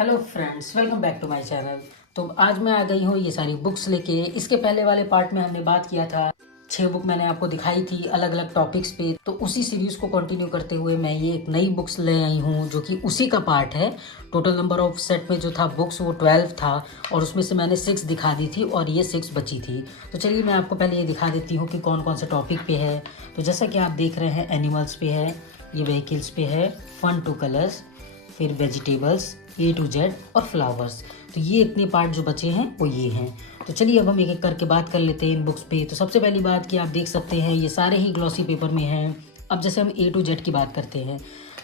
Hello friends, welcome back to my channel. तो आज मैं आ गई हूँ ये सारी बुक्स लेके। इसके पहले वाले पार्ट में हमने बात किया था, 6 बुक मैंने आपको दिखाई थी अलग अलग टॉपिक्स पे। तो उसी सीरीज को कंटिन्यू करते हुए मैं ये एक नई बुक्स ले आई हूँ जो कि उसी का पार्ट है। टोटल नंबर ऑफ सेट में जो था बुक्स वो 12 था और उसमें से मैंने 6 दिखा दी थी और ये 6 बची थी। तो चलिए मैं आपको पहले ये दिखा देती हूँ कि कौन कौन से टॉपिक पे है। तो जैसा कि आप देख रहे हैं, एनिमल्स पे है, ये व्हीकल्स पे है, फन टू कलर्स, फिर वेजिटेबल्स, A to Z और फ्लावर्स। तो ये इतने पार्ट जो बचे हैं वो ये हैं। तो चलिए अब हम एक एक करके बात कर लेते हैं इन बुक्स पे। तो सबसे पहली बात कि आप देख सकते हैं ये सारे ही ग्लॉसी पेपर में हैं। अब जैसे हम A to Z की बात करते हैं,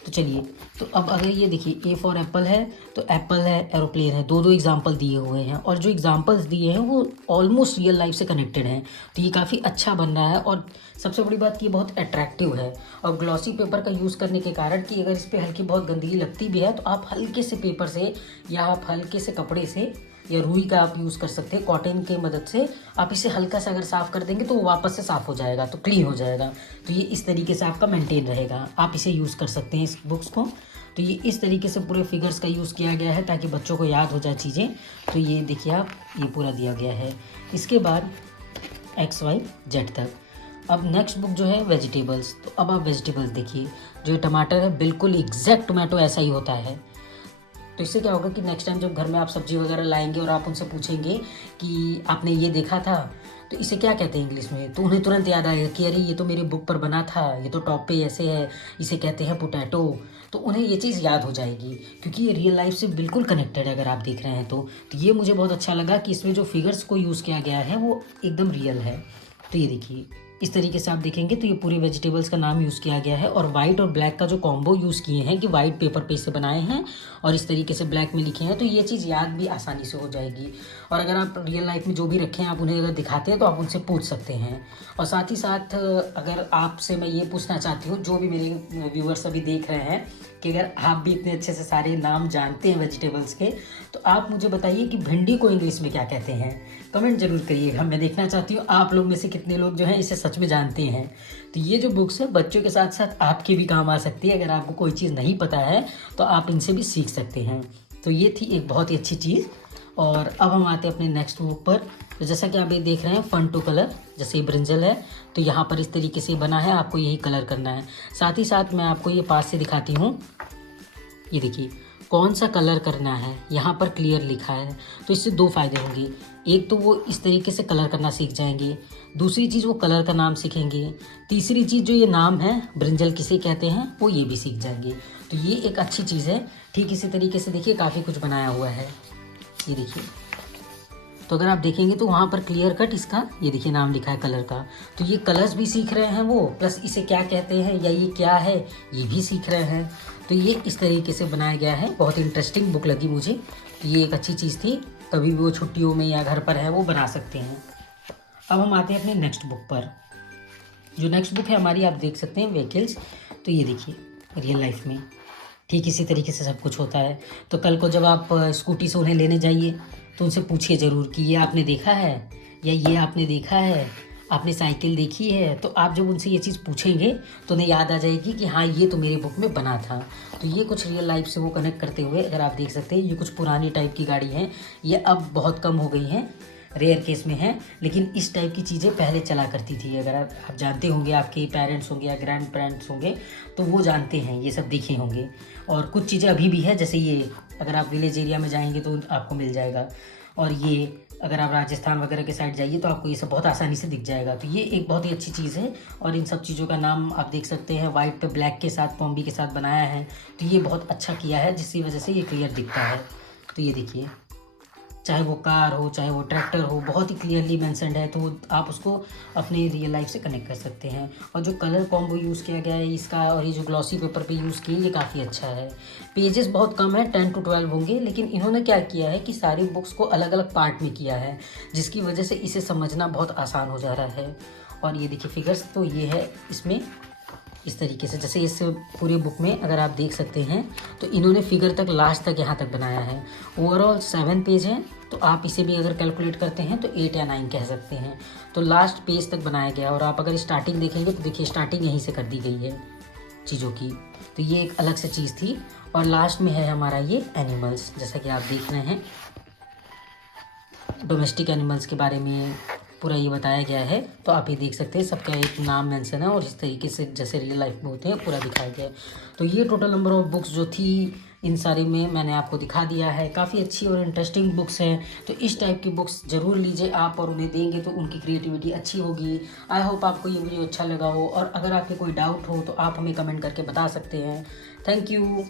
तो चलिए, तो अब अगर ये देखिए, A फॉर एप्पल है तो एप्पल है, एरोप्लेन है, दो एग्जाम्पल दिए हुए हैं और जो एग्जाम्पल्स दिए हैं वो ऑलमोस्ट रियल लाइफ से कनेक्टेड हैं। तो ये काफ़ी अच्छा बन रहा है और सबसे बड़ी बात कि ये बहुत अट्रैक्टिव है। और ग्लॉसी पेपर का यूज़ करने के कारण कि अगर इस पर हल्की बहुत गंदगी लगती भी है तो आप हल्के से पेपर से या आप हल्के से कपड़े से या रुई का आप यूज़ कर सकते हैं, कॉटन की मदद से आप इसे हल्का सा अगर साफ़ कर देंगे तो वो वापस से साफ़ हो जाएगा, तो क्लीन हो जाएगा। तो ये इस तरीके से आपका मेंटेन रहेगा, आप इसे यूज़ कर सकते हैं इस बुक्स को। तो ये इस तरीके से पूरे फिगर्स का यूज़ किया गया है ताकि बच्चों को याद हो जाए चीज़ें। तो ये देखिए आप, ये पूरा दिया गया है। इसके बाद XYZ तक। अब नेक्स्ट बुक जो है वेजिटेबल्स। तो अब आप वेजिटेबल्स देखिए, जो टमाटर है बिल्कुल एग्जैक्ट टोमेटो ऐसा ही होता है। तो इससे क्या होगा कि नेक्स्ट टाइम जब घर में आप सब्जी वगैरह लाएंगे और आप उनसे पूछेंगे कि आपने ये देखा था तो इसे क्या कहते हैं इंग्लिश में, तो उन्हें तुरंत याद आएगा कि अरे ये तो मेरे बुक पर बना था, ये तो टॉप पे ऐसे है, इसे कहते हैं पोटैटो। तो उन्हें ये चीज़ याद हो जाएगी क्योंकि ये रियल लाइफ से बिल्कुल कनेक्टेड है अगर आप देख रहे हैं तो ये मुझे बहुत अच्छा लगा कि इसमें जो फिगर्स को यूज़ किया गया है वो एकदम रियल है। तो ये देखिए, इस तरीके से आप देखेंगे तो ये पूरे वेजिटेबल्स का नाम यूज़ किया गया है और वाइट और ब्लैक का जो कॉम्बो यूज़ किए हैं कि वाइट पेपर पे इसे बनाए हैं और इस तरीके से ब्लैक में लिखे हैं, तो ये चीज़ याद भी आसानी से हो जाएगी। और अगर आप रियल लाइफ में जो भी रखें आप उन्हें अगर दिखाते हैं तो आप उनसे पूछ सकते हैं। और साथ ही साथ अगर आपसे मैं ये पूछना चाहती हूँ, जो भी मेरे व्यूअर्स अभी देख रहे हैं, कि अगर आप भी इतने अच्छे से सारे नाम जानते हैं वेजिटेबल्स के, तो आप मुझे बताइए कि भिंडी को इंग्लिश में क्या कहते हैं। कमेंट जरूर करिएगा, मैं देखना चाहती हूँ आप लोग में से कितने लोग जो हैं इसे सच में जानते हैं। तो ये जो बुक्स है बच्चों के साथ साथ आपके भी काम आ सकती है। अगर आपको कोई चीज़ नहीं पता है तो आप इनसे भी सीख सकते हैं। तो ये थी एक बहुत ही अच्छी चीज़। और अब हम आते हैं अपने नेक्स्ट बुक पर। तो जैसा कि आप ये देख रहे हैं, फन टू कलर, जैसे ये ब्रिंजल है तो यहाँ पर इस तरीके से बना है, आपको यही कलर करना है। साथ ही साथ मैं आपको ये पास से दिखाती हूँ, ये देखिए कौन सा कलर करना है, यहाँ पर क्लियर लिखा है। तो इससे दो फायदे होंगे, एक तो वो इस तरीके से कलर करना सीख जाएंगे, दूसरी चीज़ वो कलर का नाम सीखेंगे, तीसरी चीज़ जो ये नाम है ब्रिंजल किसे कहते हैं वो ये भी सीख जाएंगे। तो ये एक अच्छी चीज़ है। ठीक इसी तरीके से देखिए काफ़ी कुछ बनाया हुआ है, ये देखिए। तो अगर आप देखेंगे तो वहाँ पर क्लियर कट इसका ये देखिए नाम लिखा है कलर का। तो ये कलर्स भी सीख रहे हैं वो, प्लस इसे क्या कहते हैं या ये क्या है ये भी सीख रहे हैं। तो ये इस तरीके से बनाया गया है, बहुत इंटरेस्टिंग बुक लगी मुझे। तो ये एक अच्छी चीज़ थी, कभी भी वो छुट्टियों में या घर पर है वो बना सकते हैं। अब हम आते हैं अपने नेक्स्ट बुक पर। जो नेक्स्ट बुक है हमारी, आप देख सकते हैं व्हीकल्स। तो ये देखिए रियल लाइफ में ठीक इसी तरीके से सब कुछ होता है। तो कल को जब आप स्कूटी से उन्हें लेने जाइए तो उनसे पूछिए ज़रूर कि ये आपने देखा है या ये आपने देखा है, आपने साइकिल देखी है। तो आप जब उनसे ये चीज़ पूछेंगे तो उन्हें याद आ जाएगी कि हाँ ये तो मेरे बुक में बना था। तो ये कुछ रियल लाइफ से वो कनेक्ट करते हुए अगर आप देख सकते हैं, ये कुछ पुरानी टाइप की गाड़ी हैं, ये अब बहुत कम हो गई हैं, रेयर केस में है, लेकिन इस टाइप की चीज़ें पहले चला करती थी। अगर आप जानते होंगे, आपके पेरेंट्स होंगे या ग्रैंड पेरेंट्स होंगे तो वो जानते हैं, ये सब देखे होंगे। और कुछ चीज़ें अभी भी है, जैसे ये अगर आप विलेज एरिया में जाएंगे तो आपको मिल जाएगा। और ये अगर आप राजस्थान वगैरह के साइड जाइए तो आपको ये सब बहुत आसानी से दिख जाएगा। तो ये एक बहुत ही अच्छी चीज़ है। और इन सब चीज़ों का नाम आप देख सकते हैं, वाइट पे ब्लैक के साथ कॉम्बी के साथ बनाया है। तो ये बहुत अच्छा किया है जिसकी वजह से ये क्लियर दिखता है। तो ये देखिए, चाहे वो कार हो चाहे वो ट्रैक्टर हो, बहुत ही क्लियरली मेंशन्ड है, तो आप उसको अपने रियल लाइफ से कनेक्ट कर सकते हैं। और जो कलर कॉम्बो यूज़ किया गया है इसका और ये जो ग्लॉसी पेपर पे यूज़ किए, ये काफ़ी अच्छा है। पेजेस बहुत कम है, 10 to 12 होंगे, लेकिन इन्होंने क्या किया है कि सारी बुक्स को अलग अलग पार्ट में किया है, जिसकी वजह से इसे समझना बहुत आसान हो जा रहा है। और ये देखिए फिगर्स, तो ये है इसमें इस तरीके से, जैसे इस पूरे बुक में अगर आप देख सकते हैं तो इन्होंने फिगर तक लास्ट तक यहाँ तक बनाया है। ओवरऑल 7 पेज हैं, तो आप इसे भी अगर कैलकुलेट करते हैं तो 8 या 9 कह सकते हैं। तो लास्ट पेज तक बनाया गया। और आप अगर स्टार्टिंग देखेंगे तो देखिए स्टार्टिंग यहीं से कर दी गई है चीज़ों की। तो ये एक अलग से चीज़ थी। और लास्ट में है हमारा ये एनिमल्स, जैसा कि आप देख रहे हैं डोमेस्टिक एनिमल्स के बारे में पूरा ये बताया गया है। तो आप ये देख सकते हैं सबका एक नाम मेंशन है और इस तरीके से जैसे रियल लाइफ में होते हैं पूरा दिखाया गया है। तो ये टोटल नंबर ऑफ बुक्स जो थी इन सारी में मैंने आपको दिखा दिया है। काफ़ी अच्छी और इंटरेस्टिंग बुक्स हैं, तो इस टाइप की बुक्स ज़रूर लीजिए आप, और उन्हें देंगे तो उनकी क्रिएटिविटी अच्छी होगी। आई होप आपको ये वीडियो अच्छा लगा हो, और अगर आपके कोई डाउट हो तो आप हमें कमेंट करके बता सकते हैं। Thank you.